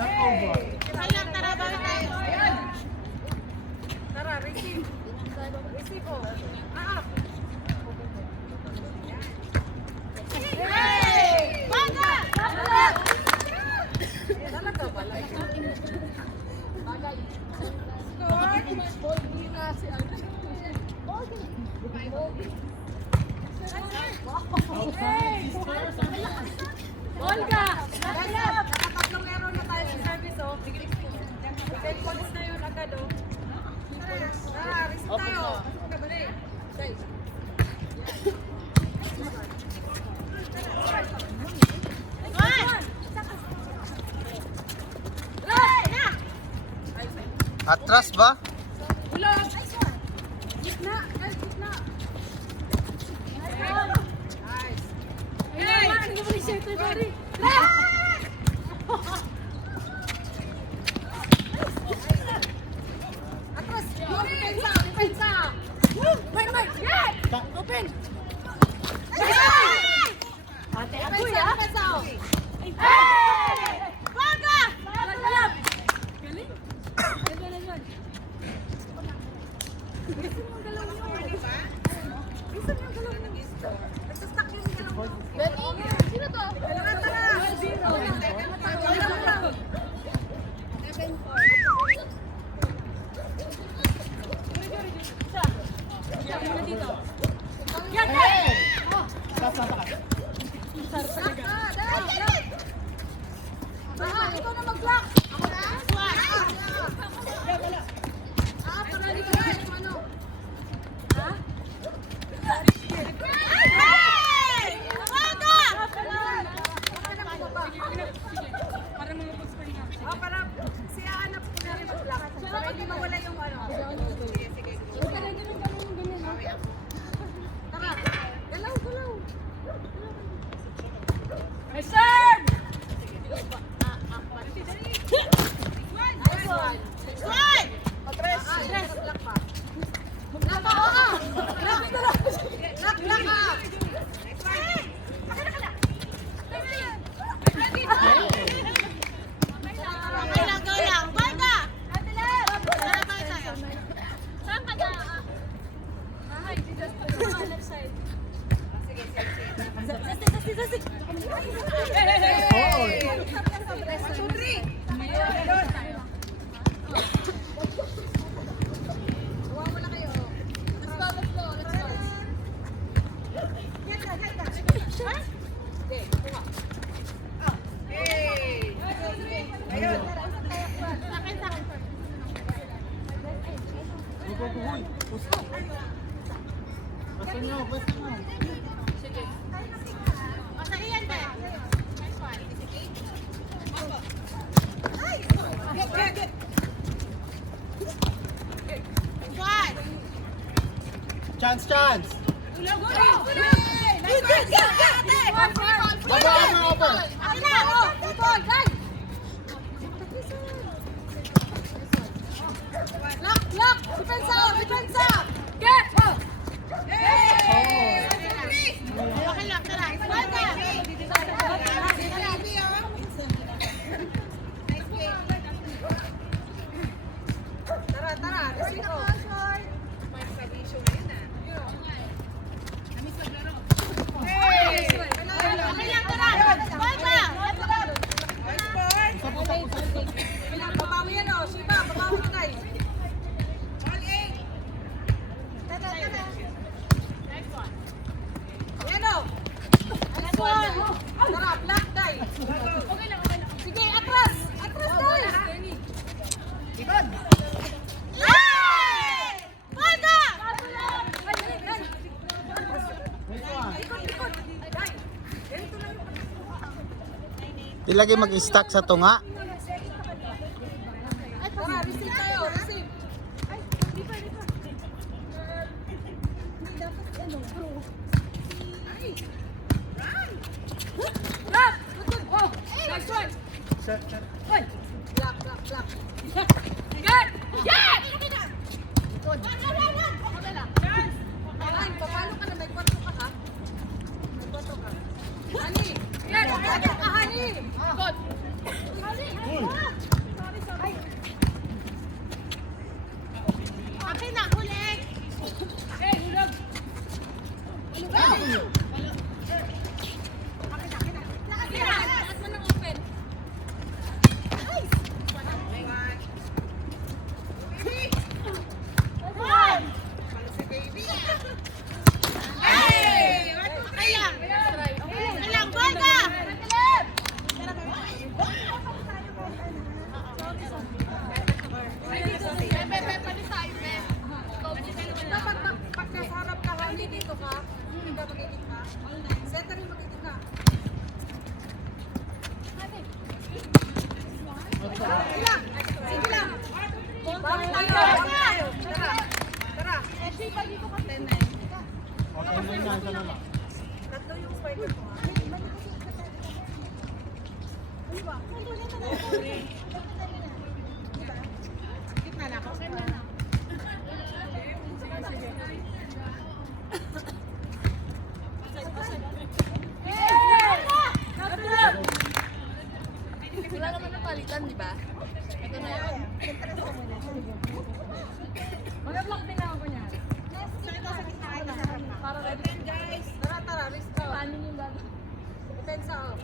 Sayang, tara, bawi tayo. Tara, receive. Receive ko. Hey! Baga! Talaga ba? Bagay. Score! Olga! Nakatatlong error na tayo sa service, oh. 10 points na yun agad, oh. Reset tayo. Atras ba? Ulog! Gitna! Gitna! Nice! Hey! Hindi mo ni-share to, Dory! Atras! Depensa! Depensa! Mark! Open! Ate, ako ya! Depensa! Hey! Baga! Galing! Gusto mo ang galaw nyo? Gusto mo ang galaw nyo? Nagsastuck yung galaw nyo. Sino to? Tara, tara! 7-4. Ikaw na mag-block! Ako na? Parali ka na yung ano? Ha? Hey! Baga! Para mga post-spring na. Para siya hanap ko na rin mag-block. Para hindi mawala yung ano. Sige, sige. Tara, galaw, galaw. Hey, serve! Chance, chance! Lock! Depensa! Depensa! Get! Okay lang, tara. Baga! Tara, tara. Resito. May tradition na yun, Hey! Okay lang, tara. Baga! Babawi yan, oh. Shiba, babawi ka, guys. All 8. Tara. Next one. Yan, oh. Next one. Tara, black die. Okay lang. Sige, atras. Atras, die. Ibon. Hey! Baga! Ilagay mag-stack sa tunga. Tara, receive tayo. Receive. Black! Oh! Next one! Black! Get! Get! Alan, papalo ka na? May 4 ka ha? May 4 ka. Hani! Get! Hani! Good! Hani! Pag nasa harap ka, hindi dito ka. Hindi ka magiging ka. Center yung magiging ka. Sige lang. Sige lang. Bago tayo. Tara. Tara. Dito ka. 10-9. Tatlo yung spider ko. Gitna na ako. Wala naman na palitan, di ba? Ito na yun. Mag-vlog din ako niya. Para ready guys. Tara, tara. Risk ko. Paano yung bago? Depensa ako.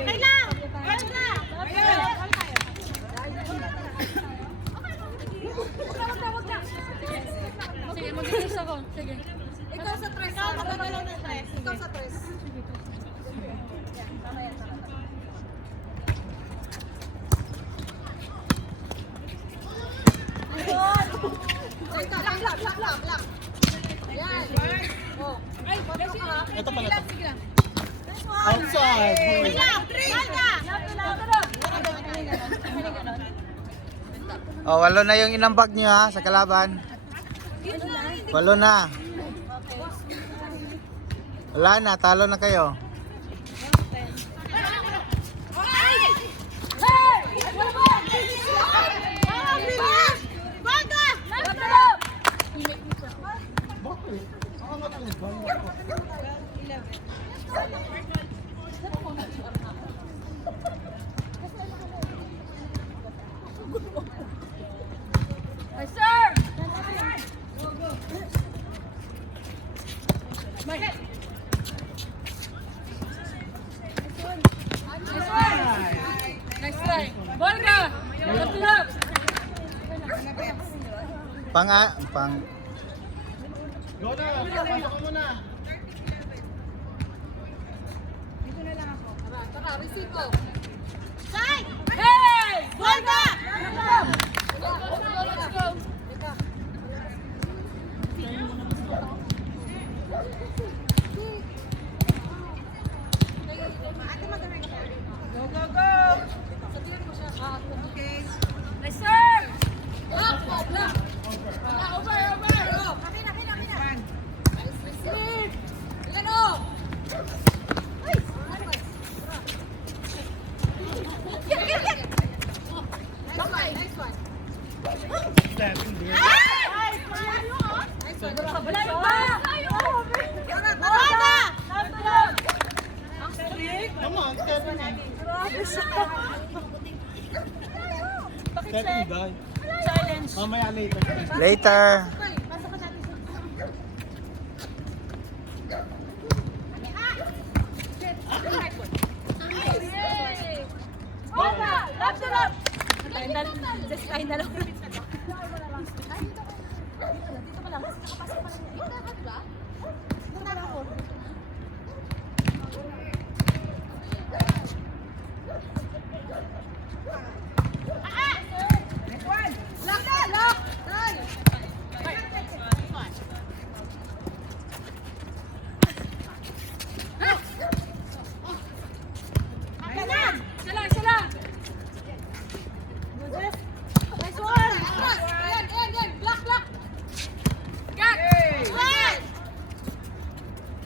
Okay lang! Well na! Sige, mag-iis ako. Sige. Ikaw sa tres. Ikaw sa tres. Block. Yan. Oh. Ay, patro ka. Ito pala to. Sige lang. Outside. Sige lang! Oh, 8 na yung inambag niyo ha sa kalaban. 8 na. Wala na, talo na kayo. Next try. Bolga! Tulap! Pang Go na, pasok ka muna. Tara, receive ko. Hey! Bolga! Let's go. Go, go, go! Sabihin mo siya. Okay. Nice serve! Block. Over! Akin na. Nice receive. Ilan o? Nice one. Stepping there. Nice one. Wala yung ba? Tara. Come on, stepping. Stepping down. Challenge. Mamaya later. later. Bolga! Lap to lap! Just kain na lang. Lock. Isa lang! Nice one. Yan. Block.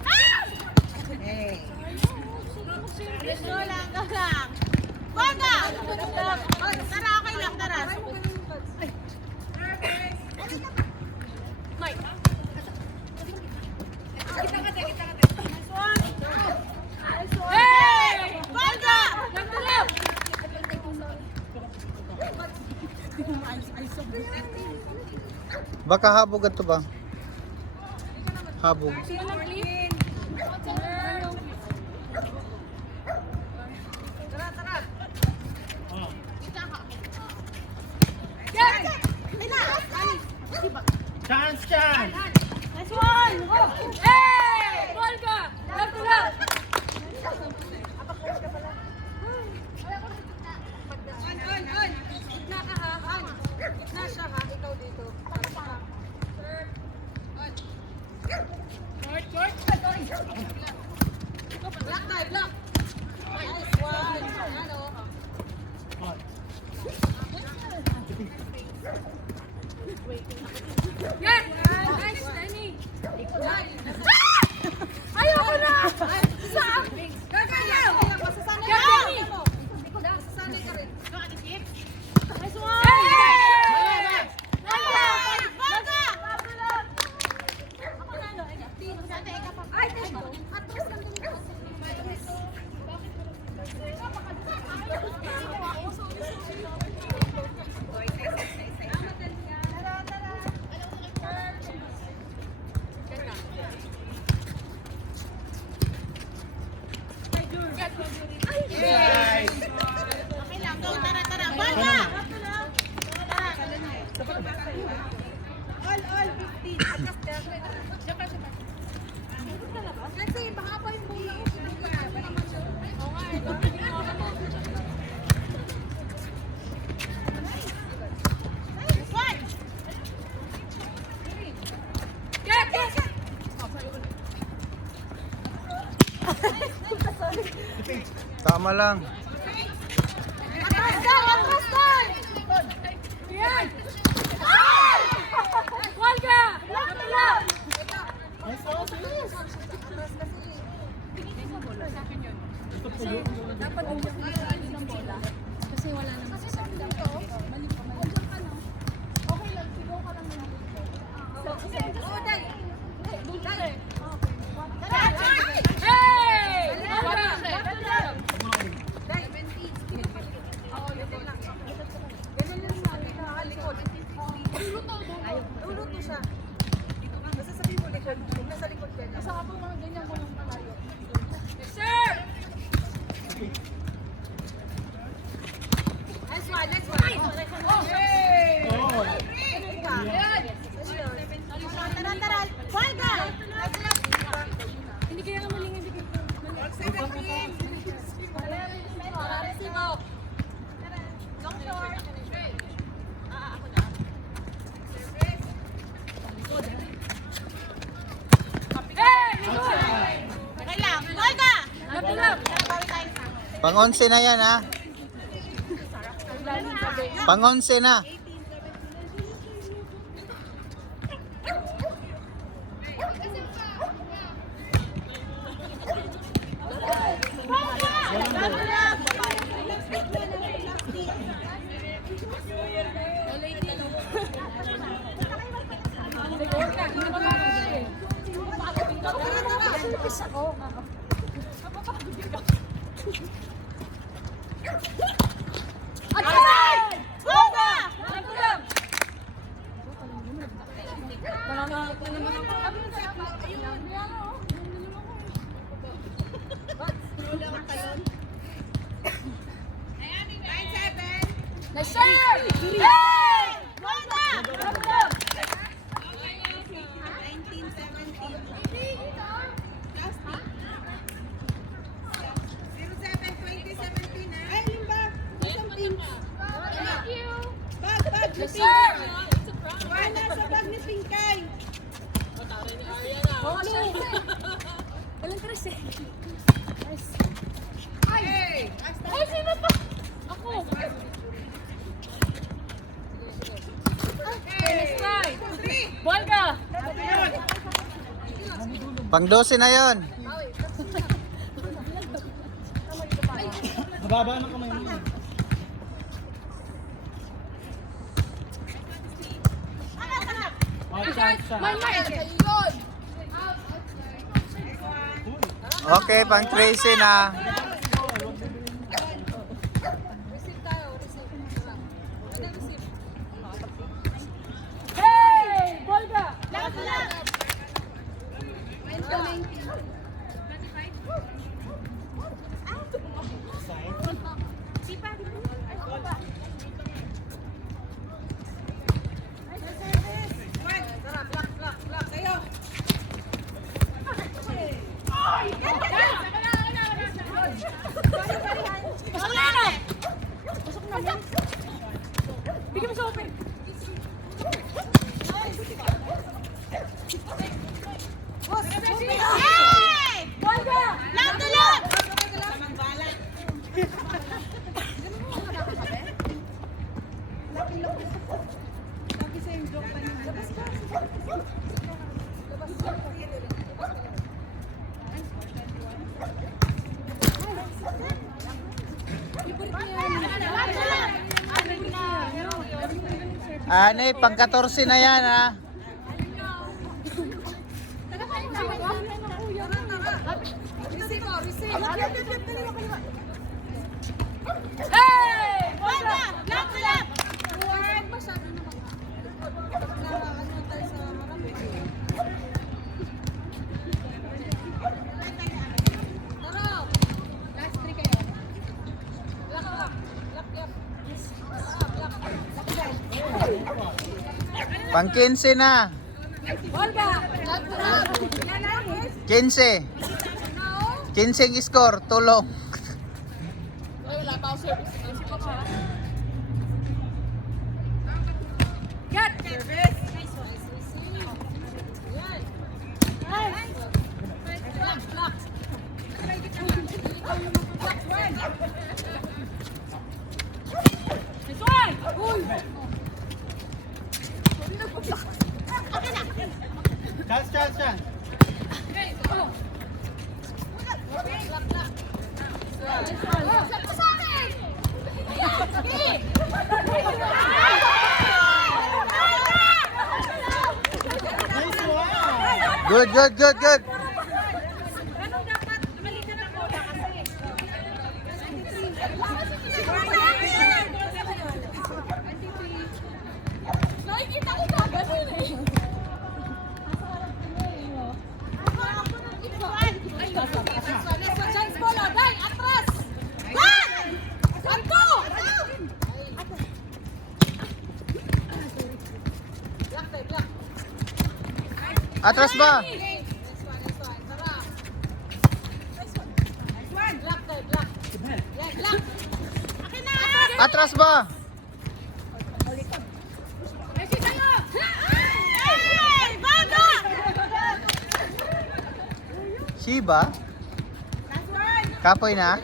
Cut! Go lang. Bolga! Tara, okay lang. Tara. Mike. Hey! Bolga! Lap to lap! Baka habog ato ba? Habog. Tara. Oh. Chance! Nice one! Hey! Bolga! Lap to lap! Yes! Nice, Lenny! Ayoko na! Saan? Gagalaw! Masasanay ka Gagalaw! rin. Masasanay ka rin. Nice one! Hey! Ay, teko. Atras lang din ako. Guys. Okay lang. Go, tara, tara. Bata! All, 15. Atras ka. Kasi baka pa yung bulo. Oo nga, Get, get! Tama lang. Atras ka! Atras ka! Yan! Ay! Walga! Laptop! Nice one, sis. Ito po yun. Dapat umos na yung bola. Kasi wala naman sa sabi. Mali ka, mali. Okay lang, sigaw ka lang naman. Oo, dahil. Dahil. Hey! Walga! Dahil, 20. Oo, likod lang. Ganun lang sa likod. Uluto siya. Basta sabihin mo likod. Huwag nasa likod ka na. Basta kapag mga ganyan mo lang malayo. Yes, sir! Next one, next one. Oh, hey! Oh. Ganun ka. Tara, tara. Walga! Hindi kaya nga maling hindi kaya. Long short. Hey! Okay lang. Walga! Laptop! Pang-11 na yan ha. Pang-11 na. Nice, sir! Hey! Laptop! Yes, sir! Wala sa bag ni Pinkay. Oo, sir. Walang tres eh. Nice. Ay! Ay, sino pa? Ako. Nice try. Walga! Pang-12 na yon. Mababa na kamay mo. Oh, chance siya. Okay, pang-13 na. Hey! Walga! Ano eh, pang 14 na yan ha. Hey! Bola! Lap to lap! Forward! Masyado naman. Taro! Last 3 kayo. Lap, lap. Lap, lap. Pang 15 na. Olga! Lap to lap! 15. 15 score, tulong. Wala pa ako service. Get! Service! Nice one. Yan. Nice! Block, block. Nice one! Uy! Chance. Okay, go! Block, block. Saan sa akin? Sige! Nice one! Good. Ganun dapat, malitan ang bola kasi. Nakikita ko ka, ganun eh. Chance bola, dai, atras! Dai! Santo! Block, dai, block. Atras ba? Atras ba? Shiba? Kapoy na?